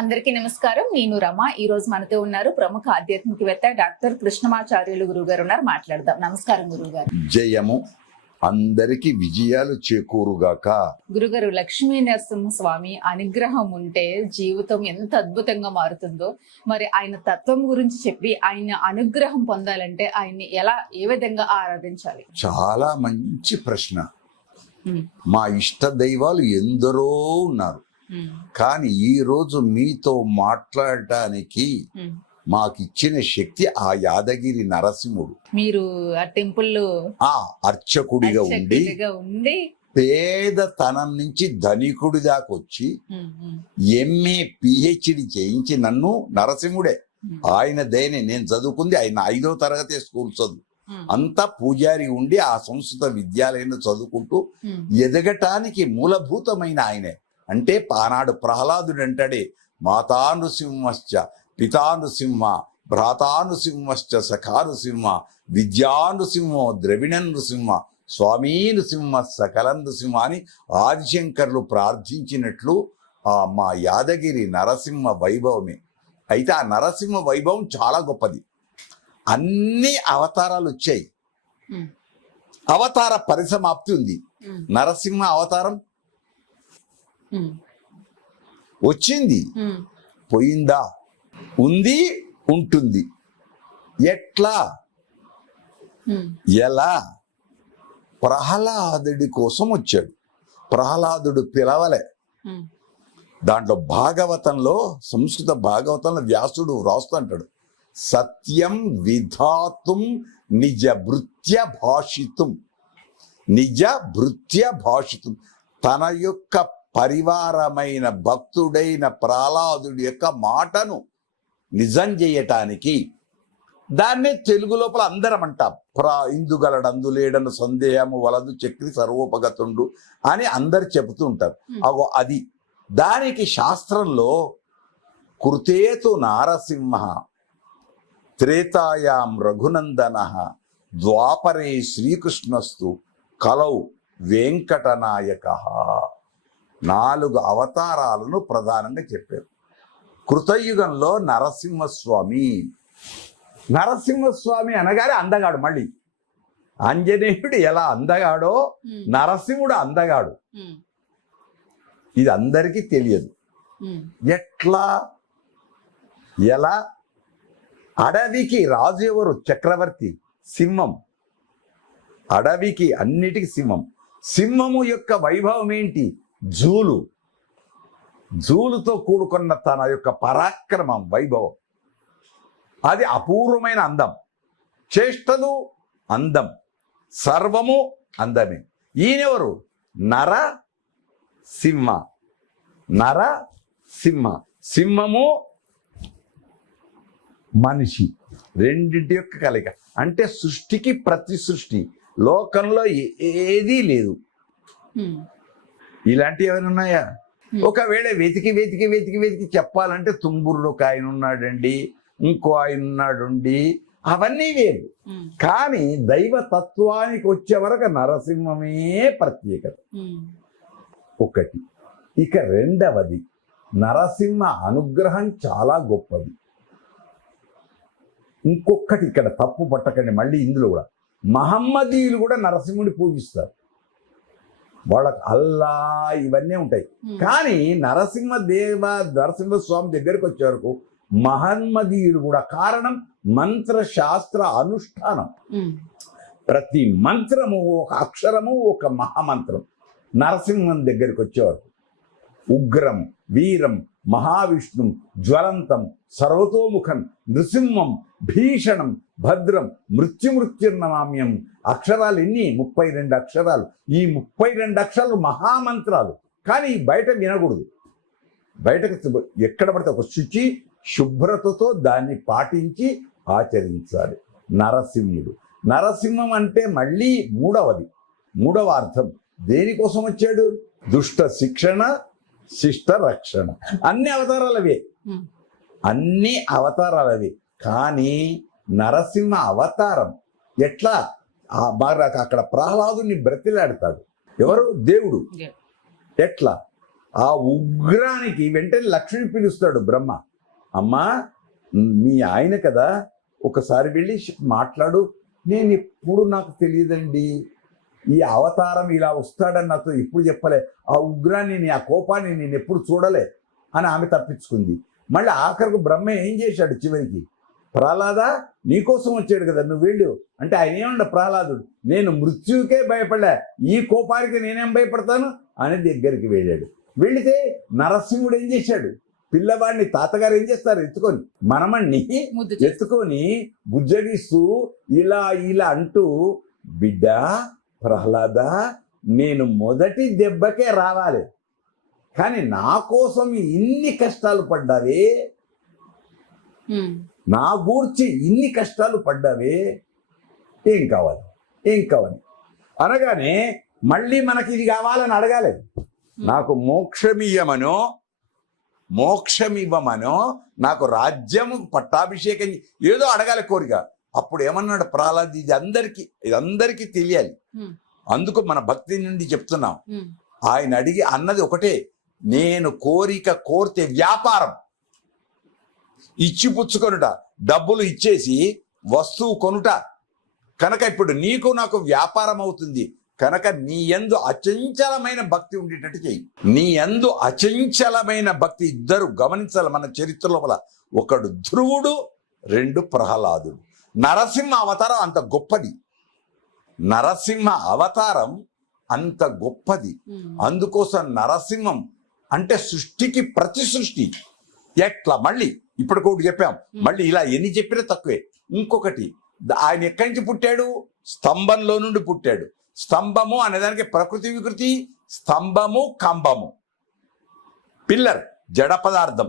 అందరికీ నమస్కారం. నేను రమ. ఈ రోజు మనతో ఉన్నారు ప్రముఖ ఆధ్యాత్మికవేత్త డాక్టర్ కృష్ణమాచార్యులు గురుగారు ఉన్నారు. మాట్లాడదాం. నమస్కారం గురుగారు. జయము, అందరికి విజయాలు చేకూరుగాక. గురుగారు, లక్ష్మీ నరసింహ స్వామి అనుగ్రహం ఉంటే జీవితం ఎంత అద్భుతంగా మారుతుందో, మరి ఆయన తత్వం గురించి చెప్పి ఆయన అనుగ్రహం పొందాలంటే ఆయన్ని ఏ విధంగా ఆరాధించాలి? చాలా మంచి ప్రశ్న. మా ఇష్ట దైవాలు ఎందరో ఉన్నారు, కానీ ఈ రోజు మీతో మాట్లాడటానికి మాకిచ్చిన శక్తి ఆ యాదగిరి నరసింహుడు. మీరు ఆ టెంపుల్ అర్చకుడిగా ఉండి పేదతనం నుంచి ధనికుడి దాకా వచ్చి ఎంఏ పిహెచ్డి చేయించి నన్ను నరసింహుడే, ఆయన దయనే నేను చదువుకుంది. ఆయన 5వ తరగతి స్కూల్ చదువు, అంతా పూజారి ఉండి ఆ సంస్కృత విద్యాలయంలో చదువుకుంటూ ఎదగటానికి మూలభూతమైన ఆయనే. అంటే ఆనాడు ప్రహ్లాదుడు అంటాడే, మాతా నృసింహశ్చ పితా నృసింహ భ్రాతా నృసింహశ్చ సఖా నృసింహ విద్యా నృసింహో ద్రవిణ నృసింహ స్వామీ నృసింహ సకల నృసింహ అని ఆదిశంకర్లు ప్రార్థించినట్లు మా యాదగిరి నరసింహ వైభవమే. అయితే ఆ నరసింహ వైభవం చాలా గొప్పది. అన్ని అవతారాలు వచ్చాయి, అవతార పరిసమాప్తి ఉంది. నరసింహ అవతారం వచ్చింది, పోయిందా? ఉంది, ఉంటుంది. ఎట్లా, ఎలా? ప్రహ్లాదుడి కోసం వచ్చాడు. ప్రహ్లాదుడు పిలవలే. దాంట్లో భాగవతంలో, సంస్కృత భాగవతంలో వ్యాసుడు వ్రాస్తుంటాడు, సత్యం విధాతుం నిజ భృత్య భాషితుం. నిజ భృత్య భాషితుం, తన యొక్క పరివారమైన భక్తుడైన ప్రహ్లాదుడి యొక్క మాటను నిజం చేయటానికి. దాన్నే తెలుగు లోపల అందరం అంటాం, ఇందుగలడందు లేడను సందేహము వలదు చక్రి సర్వోపగతుండు అని అందరు చెబుతూ ఉంటారు. అది దానికి శాస్త్రంలో కృతేతు నారసింహ త్రేతాయాం రఘునందన ద్వాపరే శ్రీకృష్ణస్తు కలౌ వెంకటనాయక 4 అవతారాలను ప్రధానంగా చెప్పారు. కృతయుగంలో నరసింహస్వామి. నరసింహస్వామి అనగానే అందగాడు. మళ్ళీ ఆంజనేయుడు ఎలా అందగాడో నరసింహుడు అందగాడు. ఇది అందరికీ తెలియదు. ఎట్లా, ఎలా? అడవికి రాజు ఎవరు? చక్రవర్తి. సింహం. అడవికి అన్నిటికీ సింహం. సింహము యొక్క వైభవం ఏంటి? జూలు. జూలుతో కూడుకున్న తన యొక్క పరాక్రమం, వైభవం, అది అపూర్వమైన అందం. చేష్టలు అందం, సర్వము అందమే. ఈయనెవరు? నర సింహ. నర సింహ. సింహము మనిషి, రెండింటి యొక్క కలయిక. అంటే సృష్టికి ప్రతి సృష్టి. లోకంలో ఏదీ లేదు. ఇలాంటివి ఏమైనా ఉన్నాయా? ఒకవేళ వెతికి వెతికి వెతికి వెతికి చెప్పాలంటే తుంబురులో ఒక ఆయన ఉన్నాడండి, ఇంకో ఆయన ఉన్నాడండి, అవన్నీ వేరు. కానీ దైవతత్వానికి వచ్చే వరకు నరసింహమే ప్రత్యేకత ఒకటి. ఇక రెండవది, నరసింహ అనుగ్రహం చాలా గొప్పది. ఇంకొకటి ఇక్కడ తప్పు పట్టకండి, మళ్ళీ ఇందులో కూడా మహమ్మదీయులు కూడా నరసింహుని పూజిస్తారు. వాళ్ళకి అల్లా ఇవన్నీ ఉంటాయి. కానీ నరసింహస్వామి దగ్గరికి వచ్చే వరకు మహమ్మదీయులు కూడా. కారణం మంత్రశాస్త్ర అనుష్ఠానం. ప్రతి మంత్రము ఒక అక్షరము ఒక మహామంత్రం. నరసింహం దగ్గరికి వచ్చే వరకు ఉగ్రం, వీరం, మహావిష్ణుం, జ్వలంతం, సర్వతోముఖం, నృసింహం, భీషణం, భద్రం, మృత్యుమృత్యుర్నమామ్యం. అక్షరాలు ఎన్ని? 32 అక్షరాలు. ఈ 32 అక్షరాలు మహామంత్రాలు. కానీ బయట వినకూడదు. బయటకు ఎక్కడ పడితే ఒక శుచి శుభ్రతతో దాన్ని పాటించి ఆచరించాలి. నరసింహుడు. నరసింహం అంటే మళ్ళీ మూడవ అర్థం. దేనికోసం వచ్చాడు? దుష్ట శిక్షణ, శిష్ట రక్షణ. అన్ని అవతారాలవే, అన్ని అవతారాలవే. కానీ నరసింహ అవతారం ఎట్లా? అక్కడ ప్రహ్లాదుని బ్రతిలాడతాడు. ఎవరు? దేవుడు. ఎట్లా? ఆ ఉగ్రానికి వెంటనే లక్ష్మిని పిలుస్తాడు బ్రహ్మ. అమ్మా, మీ ఆయన కదా, ఒకసారి వెళ్ళి మాట్లాడు. నేను ఎప్పుడు నాకు తెలియదండి, ఈ అవతారం ఇలా వస్తాడని నాతో ఎప్పుడు చెప్పలే, ఆ ఉగ్రాన్ని ఆ కోపాన్ని నేను ఎప్పుడు చూడలే అని ఆమె తప్పించుకుంది. మళ్ళీ ఆఖరికి బ్రహ్మ ఏం చేశాడు చివరికి, ప్రహ్లాద నీకోసం వచ్చాడు కదా, నువ్వు వెళ్ళు అంటే ఆయన ఏమన్నా ప్రహ్లాదుడు, నేను మృత్యువుకే భయపడలే, ఈ కోపానికి నేనేం భయపడతాను అని దగ్గరికి వెళ్ళాడు. వెళితే నరసింహుడు ఏం చేశాడు, పిల్లవాడిని తాతగారు ఏం చేస్తారు, ఎత్తుకొని మనమణ్ణి ఎత్తుకొని బుజ్జగిస్తూ ఇలా ఇలా అంటూ, బిడ్డ ప్రహ్లాద, నేను మొదటి దెబ్బకే రావాలి, కానీ నా కోసం ఇన్ని కష్టాలు పడ్డావే, నా గూర్చి ఇన్ని కష్టాలు పడ్డావే, ఏం కావాలి ఏం కావాలి అనగానే మళ్ళీ మనకి ఇది కావాలని అడగాలి. నాకు మోక్షమివ్వమనో నాకు రాజ్యము పట్టాభిషేకం ఏదో అడగాలి కోరిక. అప్పుడు ఏమన్నాడు ప్రహ్లాద్, ఇది అందరికీ తెలియాలి, అందుకు మన భక్తి నుండి చెప్తున్నాం. ఆయన అడిగి అన్నది ఒకటే, నేను కోరిక కోరితే వ్యాపారం, ఇచ్చిపుచ్చుకొనుట, డబ్బులు ఇచ్చేసి వస్తువు కొనుట, కనుక ఇప్పుడు నీకు నాకు వ్యాపారం అవుతుంది, కనుక నీ యందు అచంచలమైన భక్తి ఉండేటట్టు చెయ్యి. నీ యందు అచంచలమైన భక్తి, ఇద్దరు గమనించాలి మన చరిత్ర లోపల, ఒకడు ధ్రువుడు, రెండు ప్రహ్లాదుడు. నరసింహ అవతారం అంత గొప్పది, నరసింహ అవతారం అంత గొప్పది. అందుకోసం నరసింహం అంటే సృష్టికి ప్రతి సృష్టి. ఎట్లా మళ్ళీ ఇప్పుడు ఒకటి చెప్పాం, మళ్ళీ ఇలా ఎన్ని చెప్పినా తక్కువే. ఇంకొకటి, ఆయన ఎక్కడి నుంచి పుట్టాడు, స్తంభంలో నుండి పుట్టాడు. స్తంభము అనేదానికి ప్రకృతి వికృతి, స్తంభము కంబము, పిల్లర్ జడ పదార్థం,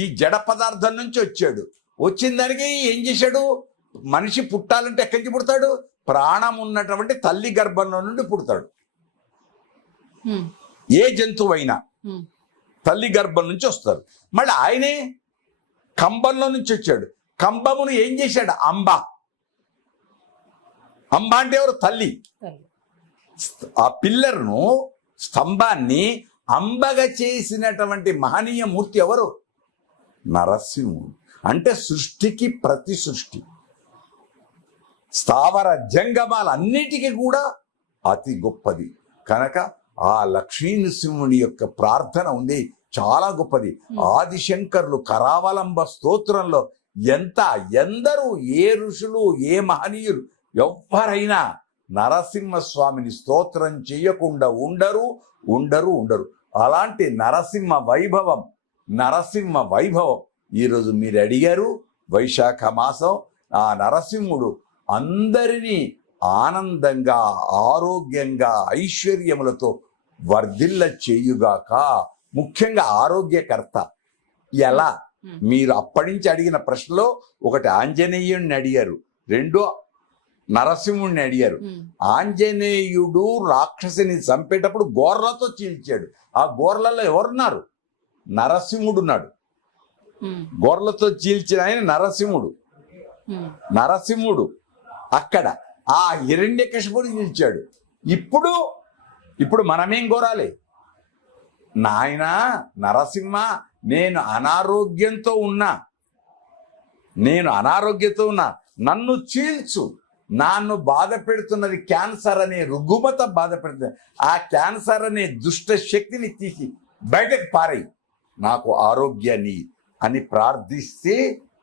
ఈ జడ పదార్థం నుంచి వచ్చాడు. వచ్చిన దానికి ఏం చేశాడు, మనిషి పుట్టాలంటే ఎక్కడి నుంచి పుడతాడు, ప్రాణం ఉన్నటువంటి తల్లి గర్భంలో నుండి పుడతాడు. ఏ జంతువైనా తల్లి గర్భం నుంచి వస్తారు. మళ్ళీ ఆయనే కంబంలో నుంచి వచ్చాడు. కంబమును ఏం చేశాడు, అంబ అంటే ఎవరు, తల్లి. ఆ పిల్లర్ను, స్తంభాన్ని అంబగా చేసినటువంటి మహనీయ మూర్తి ఎవరు, నరసింహుడు. అంటే సృష్టికి ప్రతి సృష్టి, స్థావర జంగమాలన్నిటికీ కూడా అతి గొప్పది. కనుక ఆ లక్ష్మీ నృసింహుని యొక్క ప్రార్థన ఉంది, చాలా గొప్పది. ఆదిశంకర్లు కరావలంబ స్తోత్రంలో ఎందరూ, ఏ ఋషులు, ఏ మహనీయులు ఎవ్వరైనా నరసింహస్వామిని స్తోత్రం చెయ్యకుండా ఉండరు. అలాంటి నరసింహ వైభవం ఈరోజు మీరు అడిగారు. వైశాఖ మాసం, ఆ నరసింహుడు అందరినీ ఆనందంగా, ఆరోగ్యంగా, ఐశ్వర్యములతో వర్ధిల్ల చేయుగాక. ముఖ్యంగా ఆరోగ్యకర్త. ఎలా, మీరు అప్పటి నుంచి అడిగిన ప్రశ్నలో ఒకటి ఆంజనేయుడిని అడిగారు, రెండో నరసింహుడిని అడిగారు. ఆంజనేయుడు రాక్షసిని చంపేటప్పుడు గోర్లతో చీల్చాడు. ఆ గోర్లలో ఎవరున్నారు, నరసింహుడున్నాడు. గోర్లతో చీల్చిన ఆయన నరసింహుడు అక్కడ ఆ హిరణ్యకశిపుడు చీల్చాడు. ఇప్పుడు మనమేం కోరాలి, నాయన నరసింహ, నేను అనారోగ్యంతో ఉన్నా, నన్ను చీల్చు. నన్ను బాధ పెడుతున్నది క్యాన్సర్ అనే రుగ్మత బాధ పెడుతుంది. ఆ క్యాన్సర్ అనే దుష్ట శక్తిని తీసి బయటకు పారేయి, నాకు ఆరోగ్యాన్ని అని ప్రార్థిస్తే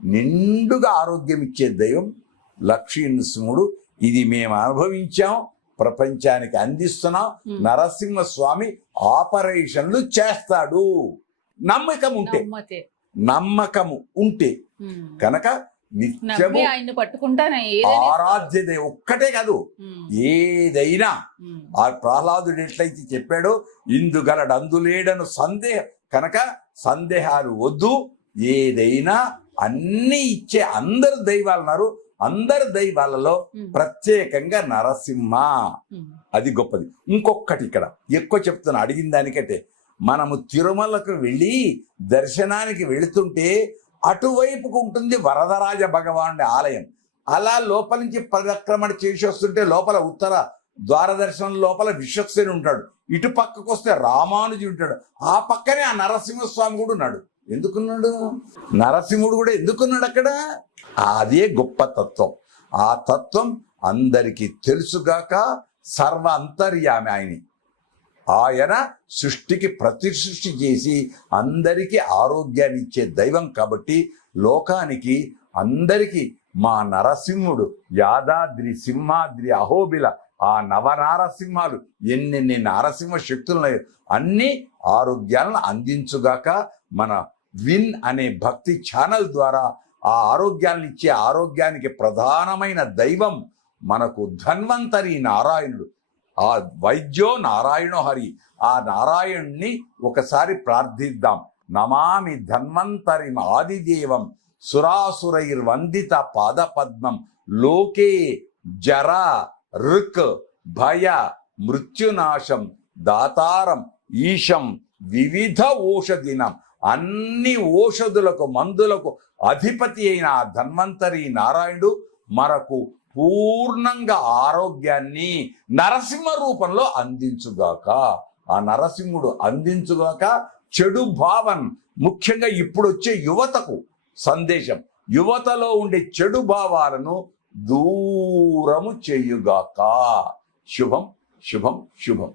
నిండుగా ఆరోగ్యం ఇచ్చే దైవం లక్ష్మీ నృసింహుడు. ఇది మేము అనుభవించాం, ప్రపంచానికి అందిస్తున్నాం. నరసింహస్వామి ఆపరేషన్లు చేస్తాడు, నమ్మకము ఉంటే కనుక నిత్యము ఆరాధ్య దైవం. ఒక్కటే కాదు, ఏదైనా ఆ ప్రహ్లాదుడు ఎట్లయితే చెప్పాడో, ఇందుగలడు అందులేడను సందేహం, కనుక సందేహాలు వద్దు. ఏదైనా అన్ని ఇచ్చే అందరు దైవాలు ఉన్నారు. అందరు దైవాలలో ప్రత్యేకంగా నరసింహ, అది గొప్పది. ఇంకొకటి ఇక్కడ ఎక్కువ చెప్తున్నా అడిగిన దానికంటే, మనము తిరుమలకు వెళ్ళి దర్శనానికి వెళుతుంటే అటువైపుకు ఉంటుంది వరదరాజ భగవానుడి ఆలయం. అలా లోపల నుంచి పరిక్రమణ చేసి వస్తుంటే లోపల ఉత్తర ద్వారదర్శనం లోపల విశ్వక్సేనుడు ఉంటాడు, ఇటు పక్కకు వస్తే రామానుజు ఉంటాడు, ఆ పక్కనే ఆ నరసింహస్వామి కూడా ఉన్నాడు. ఎందుకున్నాడు? నరసింహుడు కూడా ఎందుకున్నాడు అక్కడ? అదే గొప్ప తత్వం. ఆ తత్వం అందరికీ తెలుసుగాక సర్వ అంతర్యామి ఆయన సృష్టికి ప్రతి సృష్టి చేసి అందరికీ ఆరోగ్యాన్ని ఇచ్చే దైవం కాబట్టి లోకానికి అందరికీ మా నరసింహుడు యాదాద్రి సింహాద్రి అహోబిల ఆ నవనారసింహాలు ఎన్నెన్ని నారసింహ శక్తులున్నాయో అన్ని ఆరోగ్యాలను అందించుగాక. మన విన్ అనే భక్తి ఛానల్ ద్వారా ఆ ఆరోగ్యాన్ని ఇచ్చే ఆరోగ్యానికి ప్రధానమైన దైవం మనకు ధన్వంతరి నారాయణుడు. ఆ వైద్యో నారాయణో హరి. ఆ నారాయణుణ్ణి ఒకసారి ప్రార్థిద్దాం. నమామి ధన్వంతరి ఆదిదేవం సురాసురైర్వందిత పాదపద్మం లోకే జర రుక్ భయ మృత్యునాశం దాతారం ఈశం వివిధ ఓషధినం. అన్ని ఓషధులకు మందులకు అధిపతి అయిన ఆ ధన్వంతరి నారాయణుడు మనకు పూర్ణంగా ఆరోగ్యాన్ని నరసింహ రూపంలో అందించుగాక. ఆ నరసింహుడు అందించుగాక. చెడు భావం ముఖ్యంగా ఇప్పుడు వచ్చే యువతకు సందేశం, యువతలో ఉండే చెడు భావాలను దూరము చేయుగాక. శుభం శుభం శుభం.